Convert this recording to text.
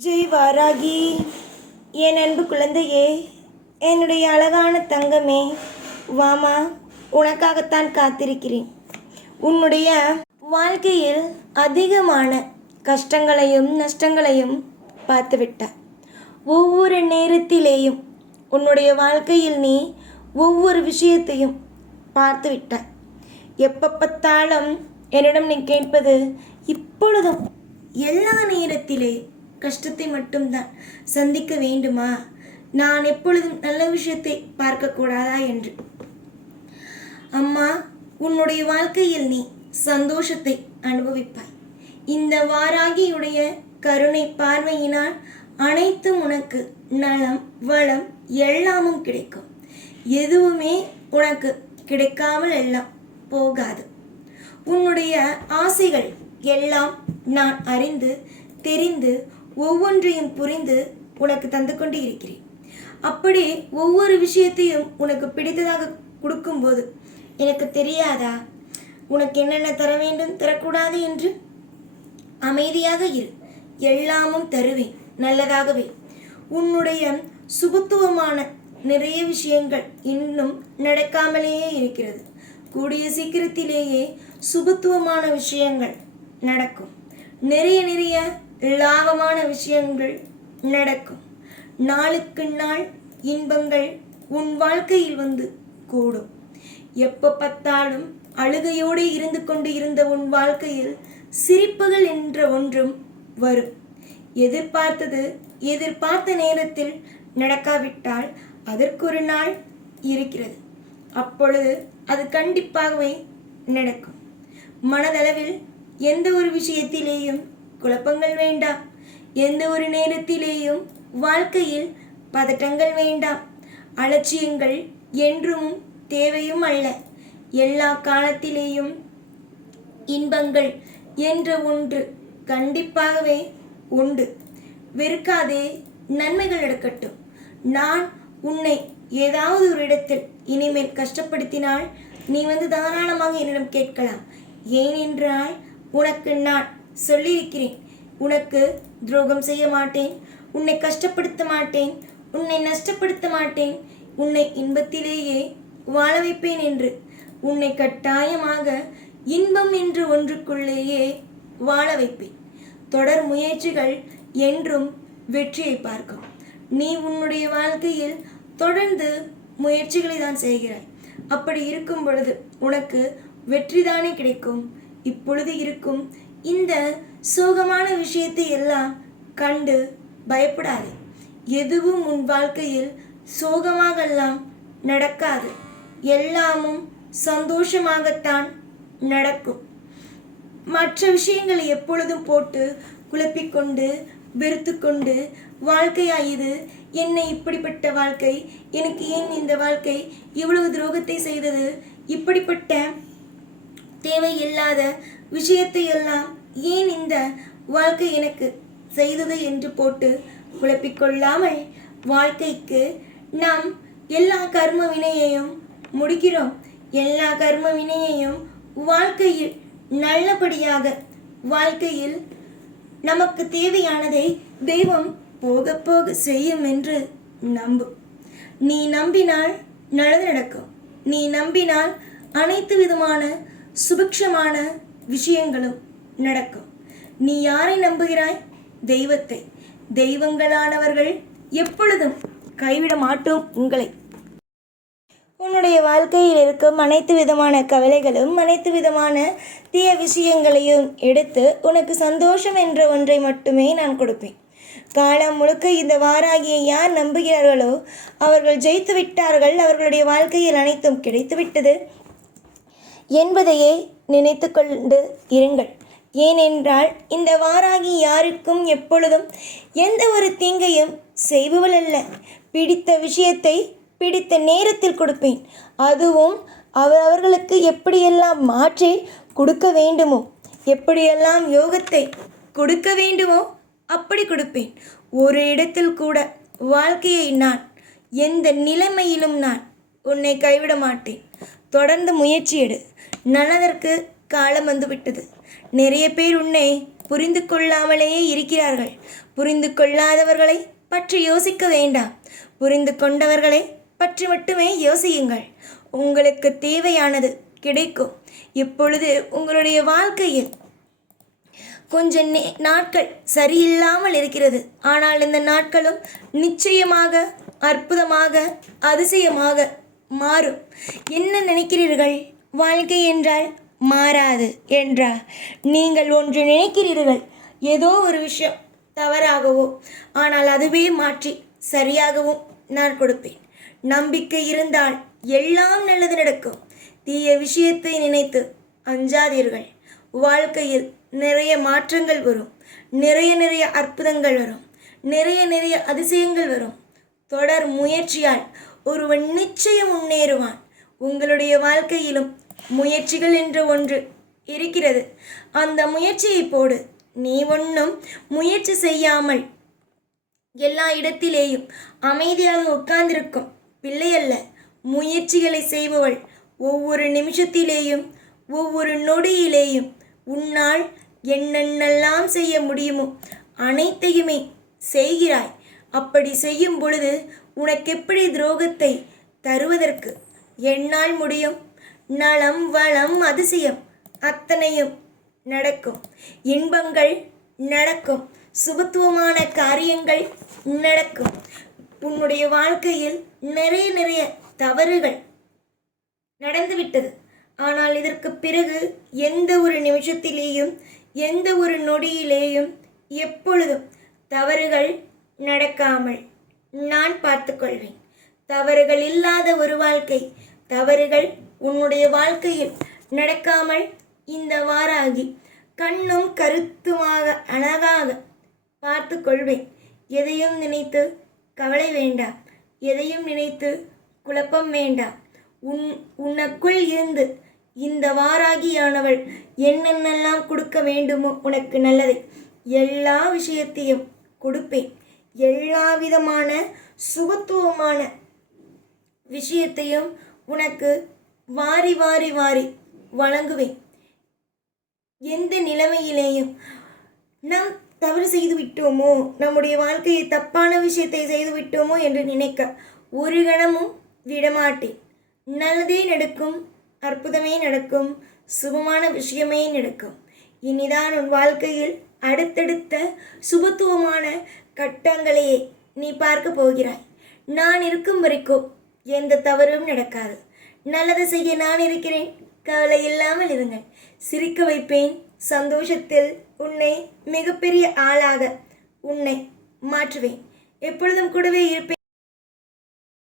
ஜெய் வாராகி என் அன்பு குழந்தையே என்னுடைய அழகான தங்கமே வாமா உனக்காகத்தான் காத்திருக்கிறேன். உன்னுடைய வாழ்க்கையில் அதிகமான கஷ்டங்களையும் நஷ்டங்களையும் பார்த்துவிட்டாய். ஒவ்வொரு நேரத்திலேயும் உன்னுடைய வாழ்க்கையில் நீ ஒவ்வொரு விஷயத்தையும் பார்த்து விட்டாய் எப்போ பார்த்தாலும் என்னிடம் நீ கேட்பது இப்பொழுதும் எல்லா நேரத்திலே கஷ்டத்தை மட்டும்தான் சந்திக்க வேண்டுமா? நான் எப்பொழுதும் நல்ல விஷயத்தை பார்க்கக்கூடாதா என்று. அம்மா உன்னுடைய வாழ்க்கையில் நீ சந்தோஷத்தை அனுபவிப்பாய். இந்த வாராகியுடைய கருணை பார்வையினால் அனைத்தும் உனக்கு நலம் வளம் எல்லாமும் கிடைக்கும். எதுவுமே உனக்கு கிடைக்காமல் எல்லாம் போகாது. உன்னுடைய ஆசைகள் எல்லாம் நான் அறிந்து தெரிந்து ஒவ்வொன்றையும் புரிந்து உனக்கு தந்து கொண்டு இருக்கிறேன். அப்படி ஒவ்வொரு விஷயத்தையும் உனக்கு பிடித்ததாக கொடுக்கும்போது எனக்கு தெரியாதா? உனக்கு என்னென்ன தர வேண்டும் தரக்கூடாது என்று? அமைதியாக இரு. எல்லாமும் தருவேன். நல்லதாகவே. உன்னுடைய சுபத்துவமான நிறைய விஷயங்கள் இன்னும் நடக்காமலேயே இருக்கிறது. கூடிய சீக்கிரத்திலேயே சுபத்துவமான விஷயங்கள் நடக்கும். நிறைய நிறைய லாபமான விஷயங்கள் நடக்கும். நாளுக்கு நாள் இன்பங்கள் உன் வாழ்க்கையில் வந்து கூடும். எப்போ பார்த்தாலும் அழுகையோடு இருந்து கொண்டு இருந்த உன் வாழ்க்கையில் சிரிப்புகள் என்ற ஒன்றும் வரும். எதிர்பார்த்தது எதிர்பார்த்த நேரத்தில் நடக்காவிட்டால் அதற்கொரு நாள் இருக்கிறது. அப்பொழுது அது கண்டிப்பாகவே நடக்கும். மனதளவில் எந்த ஒரு விஷயத்திலேயும் குழப்பங்கள் வேண்டாம். எந்த ஒரு நேரத்திலேயும் வாழ்க்கையில் பதட்டங்கள் வேண்டாம். அலட்சியங்கள் என்றும் தேவையும் அல்ல. எல்லா காலத்திலேயும் இன்பங்கள் என்ற ஒன்று கண்டிப்பாகவே உண்டு. வெறுக்காதே நன்மைகள் எடுக்கட்டும் நான் உன்னை ஏதாவது ஒரு இடத்தில் இனிமேல் கஷ்டப்படுத்தினால் நீ வந்து தாராளமாக என்னிடம் கேட்கலாம். ஏனென்றால் உனக்கு நான் சொல்லியிருக்கிறேன். உனக்கு துரோகம் செய்ய மாட்டேன். உன்னை கஷ்டப்படுத்த மாட்டேன். உன்னை நஷ்டப்படுத்த மாட்டேன். உன்னை இன்பத்திலேயே வாழ வைப்பேன் என்று. உன்னை கட்டாயமாக இன்பம் என்று ஒன்றுக்குள்ளேயே வாழ வைப்பேன். தொடர் முயற்சிகள் என்றும் வெற்றியை பார்க்கும். நீ உன்னுடைய வாழ்க்கையில் தொடர்ந்து முயற்சிகளை தான் செய்கிறாய். அப்படி இருக்கும் பொழுது உனக்கு வெற்றிதானே கிடைக்கும். இப்பொழுது இருக்கும் இந்த சோகமான விஷயத்தை எல்லாம் கண்டு பயப்படாதே. எதுவும் உன் வாழ்க்கையில் சோகமாகலாம் நடக்காது. எல்லாமும் சந்தோஷமாகத்தான் நடக்கும். மற்ற விஷயங்களை எப்பொழுதும் போட்டு குழப்பிக்கொண்டு வெறுத்துக்கொண்டு வாழ்க்கையா இது? என்ன இப்படிப்பட்ட வாழ்க்கை? எனக்கு ஏன் இந்த வாழ்க்கை இவ்வளவு துரோகத்தை செய்தது? இப்படிப்பட்ட தேவையில்லாத விஷயத்தை எல்லாம் ஏன் இந்த வாழ்க்கை எனக்கு செய்தது என்று போட்டு குழப்பிக்கொள்ளாமல் வாழ்க்கைக்கு நாம் எல்லா கர்ம வினையையும் முடிக்கிறோம். எல்லா கர்ம வினையையும் வாழ்க்கையில் நல்லபடியாக வாழ்க்கையில் நமக்கு தேவையானதை தெய்வம் போக போக செய்யும் என்று நம்பு. நீ நம்பினால் நல்லது நடக்கும். நீ நம்பினால் அனைத்து விதமான சுபிக்ஷமான விஷயங்களும் நடக்கும். நீ யாரை நம்புகிறாய்? தெய்வத்தை. தெய்வங்களானவர்கள் எப்பொழுதும் கைவிட மாட்டோம் உங்களை. உன்னுடைய வாழ்க்கையில் இருக்கும் அனைத்து விதமான கவலைகளும் அனைத்து விதமான தீய விஷயங்களையும் எடுத்து உனக்கு சந்தோஷம் என்ற ஒன்றை மட்டுமே நான் கொடுப்பேன். காலம் முழுக்க இந்த வாராகியை யார் நம்புகிறார்களோ அவர்கள் ஜெயித்து விட்டார்கள் அவர்களுடைய வாழ்க்கையில் அனைத்தும் கிடைத்துவிட்டது. என்பதையே நினைத்து கொண்டு இருங்கள். ஏனென்றால் இந்த வாராகி யாருக்கும் எப்பொழுதும் எந்த ஒரு தீங்கையும் செய்பவள் அல்ல. பிடித்த விஷயத்தை பிடித்த நேரத்தில் கொடுப்பேன். அதுவும் அவர் அவர்களுக்கு எப்படியெல்லாம் மாற்றி கொடுக்க வேண்டுமோ எப்படியெல்லாம் யோகத்தை கொடுக்க வேண்டுமோ அப்படி கொடுப்பேன். ஒரு இடத்தில் கூட வாழ்க்கையை நான் எந்த நிலைமையிலும் நான் உன்னை கைவிட மாட்டேன். தொடர்ந்து முயற்சி எடு. நல்லதற்கு காலம் வந்துவிட்டது. நிறைய பேர் உன்னை புரிந்து கொள்ளாமலேயே இருக்கிறார்கள். புரிந்து கொள்ளாதவர்களை பற்றி யோசிக்க வேண்டாம். புரிந்து கொண்டவர்களை பற்றி மட்டுமே யோசியுங்கள். உங்களுக்கு தேவையானது கிடைக்கும். இப்பொழுது உங்களுடைய வாழ்க்கையில் கொஞ்ச நே நாட்கள் சரியில்லாமல் இருக்கிறது. ஆனால் இந்த நாட்களும் நிச்சயமாக அற்புதமாக அதிசயமாக மாறும். என்ன நினைக்கிறீர்கள்? வாழ்க்கை என்றால் மாறாது என்றா? நீங்கள் ஒன்று நினைக்கிறீர்கள் ஏதோ ஒரு விஷயம் தவறாகவோ ஆனால் அதுவே மாற்றி சரியாகவும் நான் கொடுப்பேன். நம்பிக்கை இருந்தால் எல்லாம் நல்லது நடக்கும். தீய விஷயத்தை நினைத்து அஞ்சாதீர்கள். வாழ்க்கையில் நிறைய மாற்றங்கள் வரும். நிறைய நிறைய அற்புதங்கள் வரும். நிறைய நிறைய அதிசயங்கள் வரும். தொடர் முயற்சியால் ஒருவன் நிச்சயம் முன்னேறுவான். உங்களுடைய வாழ்க்கையிலும் முயற்சிகள் என்று ஒன்று இருக்கிறது. அந்த முயற்சியை போடு. நீ ஒன்றும் முயற்சி செய்யாமல் எல்லா இடத்திலேயும் அமைதியாக உட்கார்ந்திருக்கும் பிள்ளை அல்ல. முயற்சிகளை செய்பவள் ஒவ்வொரு நிமிஷத்திலேயும் ஒவ்வொரு நொடியிலேயும் உன்னால் என்னென்னலாம் செய்ய முடியுமோ அனைத்தையுமே செய்கிறாய். அப்படி செய்யும் பொழுது உனக்கு எப்படி துரோகத்தை தருவதற்கு? என்னால் முடியும். நலம் வளம் அதிசயம் அத்தனையும் நடக்கும். இன்பங்கள் நடக்கும். சுபத்துவமான காரியங்கள் நடக்கும். உன்னுடைய வாழ்க்கையில் நிறைய நிறைய தவறுகள் நடந்துவிட்டது. ஆனால் இதற்கு பிறகு எந்த ஒரு நிமிஷத்திலேயும் எந்த ஒரு நொடியிலேயும் எப்பொழுதும் தவறுகள் நடக்காமல் நான் பார்த்துக்கொள்வேன். தவறுகள் இல்லாத ஒரு வாழ்க்கை. தவறுகள் உன்னுடைய வாழ்க்கையில் நடக்காமல் இந்த வாராகி கண்ணும் கருத்துமாக அழகாக பார்த்து கொள்வேன் எதையும் நினைத்து கவலை வேண்டாம் எதையும் நினைத்து குழப்பம் வேண்டாம் உன் உனக்குள் இருந்து இந்த வாராகியானவள் என்னென்னலாம் கொடுக்க வேண்டுமோ உனக்கு நல்லதை எல்லா விஷயத்தையும் கொடுப்பேன். எல்லா விதமான சுகத்துவமான விஷயத்தையும் உனக்கு வாரி வாரி வாரி வழங்குவேன். எந்த நிலைமையிலேயும் நாம் தவறு செய்து விட்டோமோ நம்முடைய வாழ்க்கையை தப்பான விஷயத்தை செய்து விட்டோமோ என்று நினைக்க ஒரு கணமும் விடமாட்டேன். நல்லதே நடக்கும் அற்புதமே நடக்கும் சுபமான விஷயமே நடக்கும். இனிதான் உன் வாழ்க்கையில் அடுத்தடுத்த சுபத்துவமான கட்டங்களையே நீ பார்க்க போகிறாய். நான் இருக்கும் வரைக்கும் எந்த தவறும் நடக்காது. நல்லது செய்ய நான் இருக்கிறேன். கவலை இல்லாமல் இருங்கள். சிரிக்க வைப்பேன். சந்தோஷத்தில் உன்னை மிகப்பெரிய ஆளாக உன்னை மாற்றுவேன். எப்பொழுதும் கூடவே இருப்பேன்.